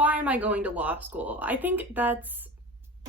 why am I going to law school? I think that's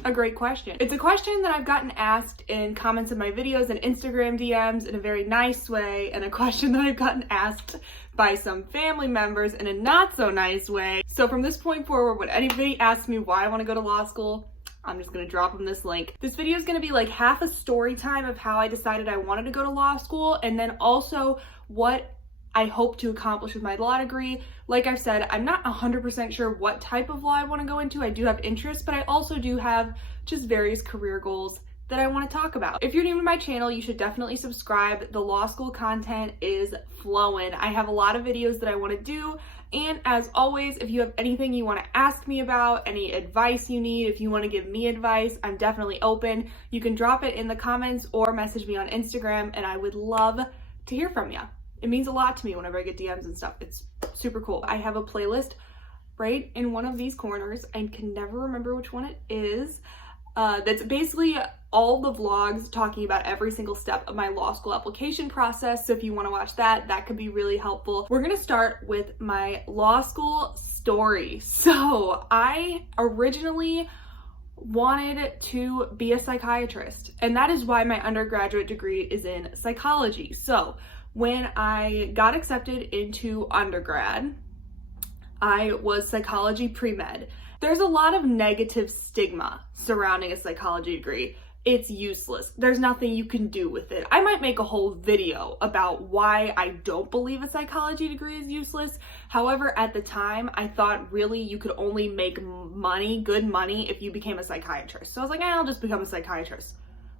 a great question. It's a question that I've gotten asked in comments of my videos and Instagram DMs in a very nice way, and a question that I've gotten asked by some family members in a not so nice way. So from this point forward, when anybody asks me why I want to go to law school, I'm just gonna drop them this link. This video is gonna be like half a story time of how I decided I wanted to go to law school, and then also what I hope to accomplish with my law degree. Like I've said, I'm not 100% sure what type of law I want to go into. I do have interests, but I also do have just various career goals that I want to talk about. If you're new to my channel, you should definitely subscribe. The law school content is flowing. I have a lot of videos that I want to do. And as always, if you have anything you want to ask me about, any advice you need, if you want to give me advice, I'm definitely open. You can drop it in the comments or message me on Instagram, and I would love to hear from you. It means a lot to me whenever I get DMs and stuff. It's super cool. I have a playlist right in one of these corners. I can never remember which one it is. That's basically all the vlogs talking about every single step of my law school application process. So if you want to watch that, that could be really helpful. We're going to start with my law school story. So I originally wanted to be a psychiatrist, and that is why my undergraduate degree is in psychology. So when I got accepted into undergrad, I was psychology pre-med. There's a lot of negative stigma surrounding a psychology degree. It's useless. There's nothing you can do with it. I might make a whole video about why I don't believe a psychology degree is useless. However, at the time, I thought really you could only make money, good money, if you became a psychiatrist. So I was like, I'll just become a psychiatrist.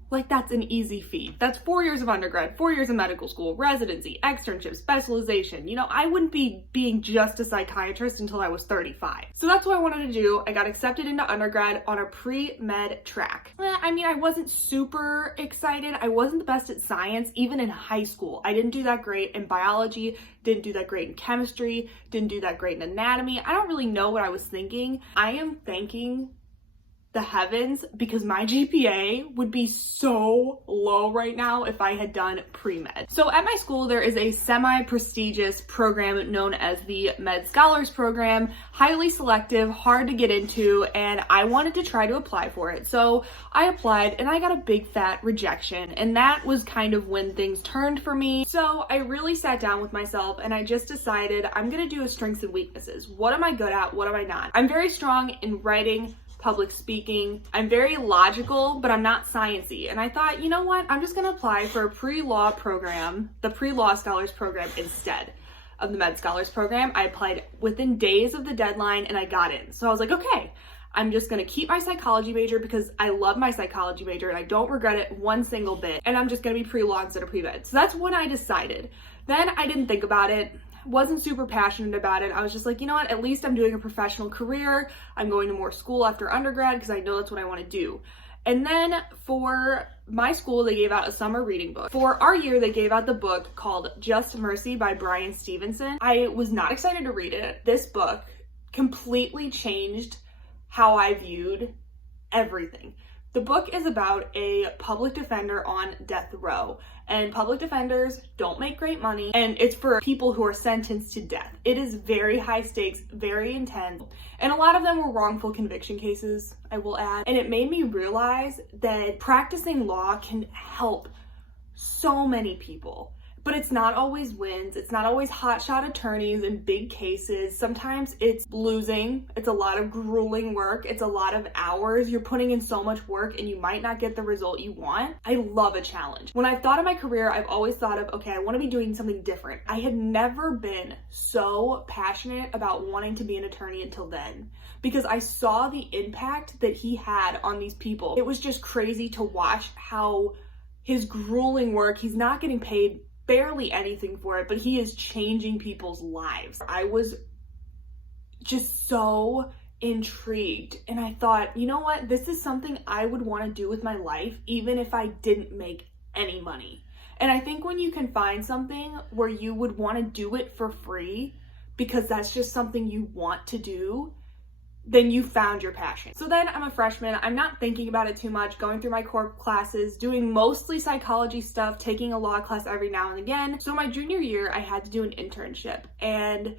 Like, that's an easy feat. That's 4 years of undergrad, 4 years of medical school, residency, externship, specialization. You know, I wouldn't be being just a psychiatrist until I was 35. So that's what I wanted to do. I got accepted into undergrad on a pre-med track. I mean, I wasn't super excited. I wasn't the best at science, even in high school. I didn't do that great in biology, didn't do that great in chemistry, didn't do that great in anatomy. I don't really know what I was thinking. I am thanking the heavens because my GPA would be so low right now if I had done pre-med. So at my school, there is a semi-prestigious program known as the Med Scholars Program, highly selective, hard to get into, and I wanted to try to apply for it. So I applied and I got a big fat rejection, and that was kind of when things turned for me. So I really sat down with myself and I just decided I'm gonna do a strengths and weaknesses. What am I good at? What am I not? I'm very strong in writing, public speaking. I'm very logical, but I'm not sciencey. And I thought, you know what? I'm just gonna apply for a pre-law program, the pre-law scholars program, instead of the Med Scholars Program. I applied within days of the deadline and I got in. So I was like, okay, I'm just gonna keep my psychology major because I love my psychology major and I don't regret it one single bit. And I'm just gonna be pre-law instead of pre-med. So that's when I decided. Then I didn't think about it. Wasn't super passionate about it. I was just like, you know what, at least I'm doing a professional career. I'm going to more school after undergrad because I know that's what I want to do. And then for my school, they gave out a summer reading book. For our year, they gave out the book called Just Mercy by Bryan Stevenson. I was not excited to read it. This book completely changed how I viewed everything. The book is about a public defender on death row, and public defenders don't make great money, and it's for people who are sentenced to death. It is very high stakes, very intense, and a lot of them were wrongful conviction cases, I will add. And it made me realize that practicing law can help so many people. But it's not always wins. It's not always hotshot attorneys in big cases. Sometimes it's losing. It's a lot of grueling work. It's a lot of hours. You're putting in so much work and you might not get the result you want. I love a challenge. When I've thought of my career, I've always thought of, okay, I want to be doing something different. I had never been so passionate about wanting to be an attorney until then, because I saw the impact that he had on these people. It was just crazy to watch how his grueling work, he's not getting paid barely anything for it, but he is changing people's lives. I was just so intrigued, and I thought, you know what, this is something I would want to do with my life even if I didn't make any money. And I think when you can find something where you would want to do it for free because that's just something you want to do, then you found your passion. So then I'm a freshman. I'm not thinking about it too much, going through my core classes, doing mostly psychology stuff, taking a law class every now and again. So my junior year, I had to do an internship, and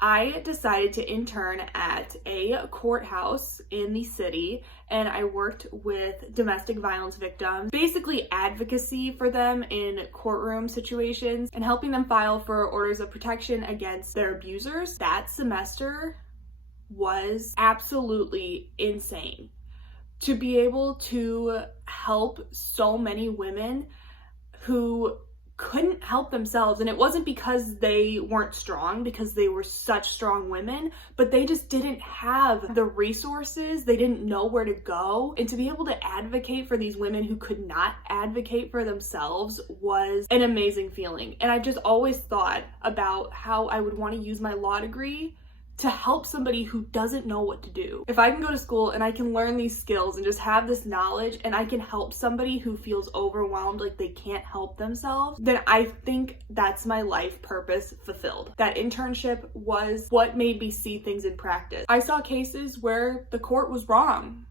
I decided to intern at a courthouse in the city, and I worked with domestic violence victims, basically advocacy for them in courtroom situations and helping them file for orders of protection against their abusers. That semester was absolutely insane. To be able to help so many women who couldn't help themselves, and it wasn't because they weren't strong, because they were such strong women, but they just didn't have the resources, they didn't know where to go, and to be able to advocate for these women who could not advocate for themselves was an amazing feeling. And I've just always thought about how I would want to use my law degree to help somebody who doesn't know what to do. If I can go to school and I can learn these skills and just have this knowledge, and I can help somebody who feels overwhelmed, like they can't help themselves, then I think that's my life purpose fulfilled. That internship was what made me see things in practice. I saw cases where the court was wrong.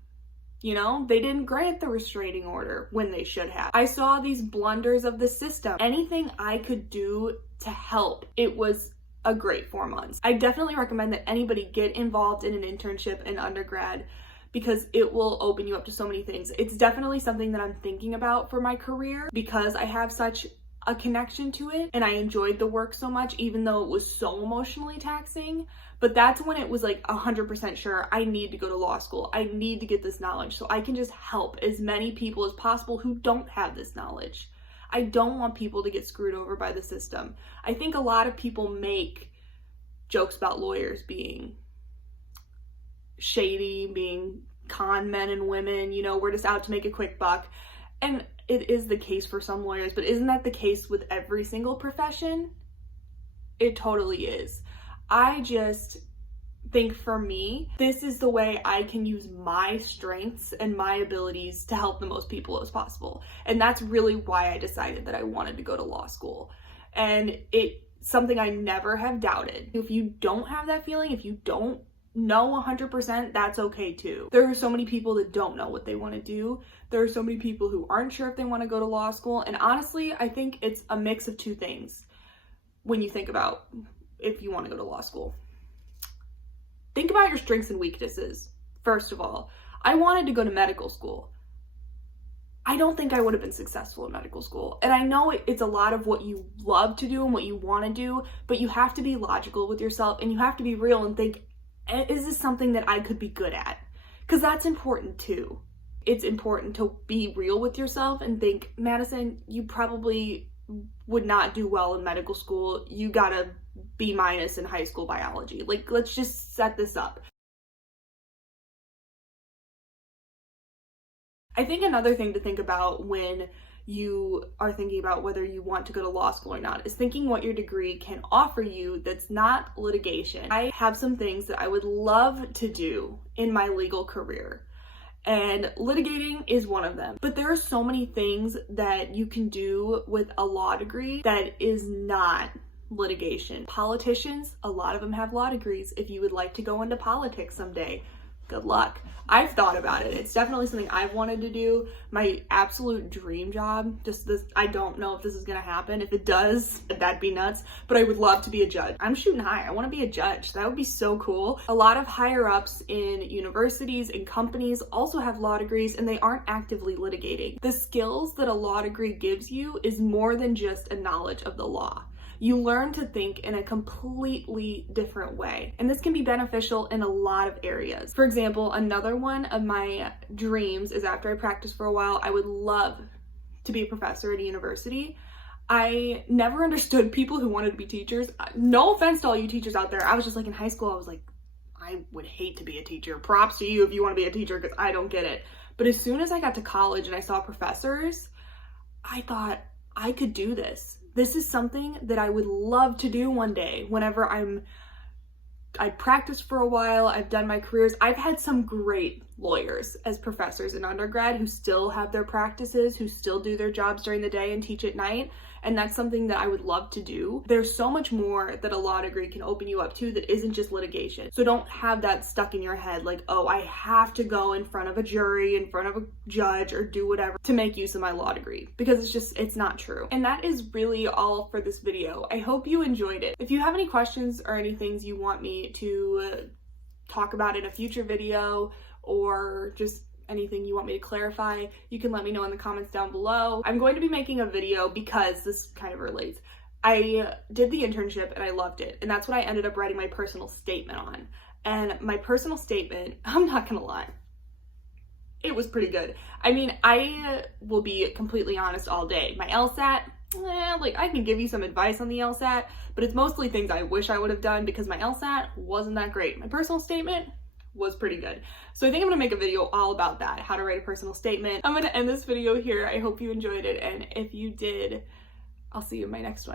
You know, they didn't grant the restraining order when they should have. I saw these blunders of the system. Anything I could do to help, it was a great 4 months. I definitely recommend that anybody get involved in an internship in undergrad because it will open you up to so many things. It's definitely something that I'm thinking about for my career because I have such a connection to it and I enjoyed the work so much, even though it was so emotionally taxing. But that's when it was like 100% sure I need to go to law school. I need to get this knowledge so I can just help as many people as possible who don't have this knowledge. I don't want people to get screwed over by the system. I think a lot of people make jokes about lawyers being shady, being con men and women, you know, we're just out to make a quick buck. And it is the case for some lawyers, but isn't that the case with every single profession? It totally is. I just think for me, this is the way I can use my strengths and my abilities to help the most people as possible. And that's really why I decided that I wanted to go to law school. And it's something I never have doubted. If you don't have that feeling, if you don't know 100%, that's okay too. There are so many people that don't know what they want to do. There are so many people who aren't sure if they want to go to law school. And honestly, I think it's a mix of two things when you think about if you want to go to law school. Think about your strengths and weaknesses. First of all, I wanted to go to medical school. I don't think I would have been successful in medical school. And I know it's a lot of what you love to do and what you want to do, but you have to be logical with yourself and you have to be real and think, is this something that I could be good at? Because that's important too. It's important to be real with yourself and think, Madison, you probably would not do well in medical school. You got a B- in high school biology. Like, let's just set this up. I think another thing to think about when you are thinking about whether you want to go to law school or not is thinking what your degree can offer you that's not litigation. I have some things that I would love to do in my legal career, and litigating is one of them. But there are so many things that you can do with a law degree that is not litigation. Politicians, a lot of them have law degrees. If you would like to go into politics someday, good luck. I've thought about it. It's definitely something I've wanted to do. My absolute dream job, just this, I don't know if this is gonna happen. If it does, that'd be nuts, but I would love to be a judge. I'm shooting high. I wanna be a judge. That would be so cool. A lot of higher ups in universities and companies also have law degrees and they aren't actively litigating. The skills that a law degree gives you is more than just a knowledge of the law. You learn to think in a completely different way. And this can be beneficial in a lot of areas. For example, another one of my dreams is after I practice for a while, I would love to be a professor at a university. I never understood people who wanted to be teachers. No offense to all you teachers out there. I was just like in high school, I was like, I would hate to be a teacher. Props to you if you want to be a teacher because I don't get it. But as soon as I got to college and I saw professors, I thought I could do this. This is something that I would love to do one day whenever I practiced for a while, I've done my careers. I've had some great lawyers as professors in undergrad who still have their practices, who still do their jobs during the day and teach at night. and that's something that I would love to do. There's so much more that a law degree can open you up to that isn't just litigation. So don't have that stuck in your head like, oh, I have to go in front of a jury, in front of a judge, or do whatever to make use of my law degree, because it's not true. And that is really all for this video. I hope you enjoyed it. If you have any questions or any things you want me to talk about in a future video, or just anything you want me to clarify, you can let me know in the comments down below. I'm going to be making a video because this kind of relates. I did the internship and I loved it, and that's what I ended up writing my personal statement on. And my personal statement, I'm not gonna lie, it was pretty good. I mean, I will be completely honest all day. My LSAT, like I can give you some advice on the LSAT, but it's mostly things I wish I would have done because my LSAT wasn't that great. My personal statement was pretty good. So I think I'm gonna make a video all about that, how to write a personal statement. I'm gonna end this video here. I hope you enjoyed it, and if you did, I'll see you in my next one.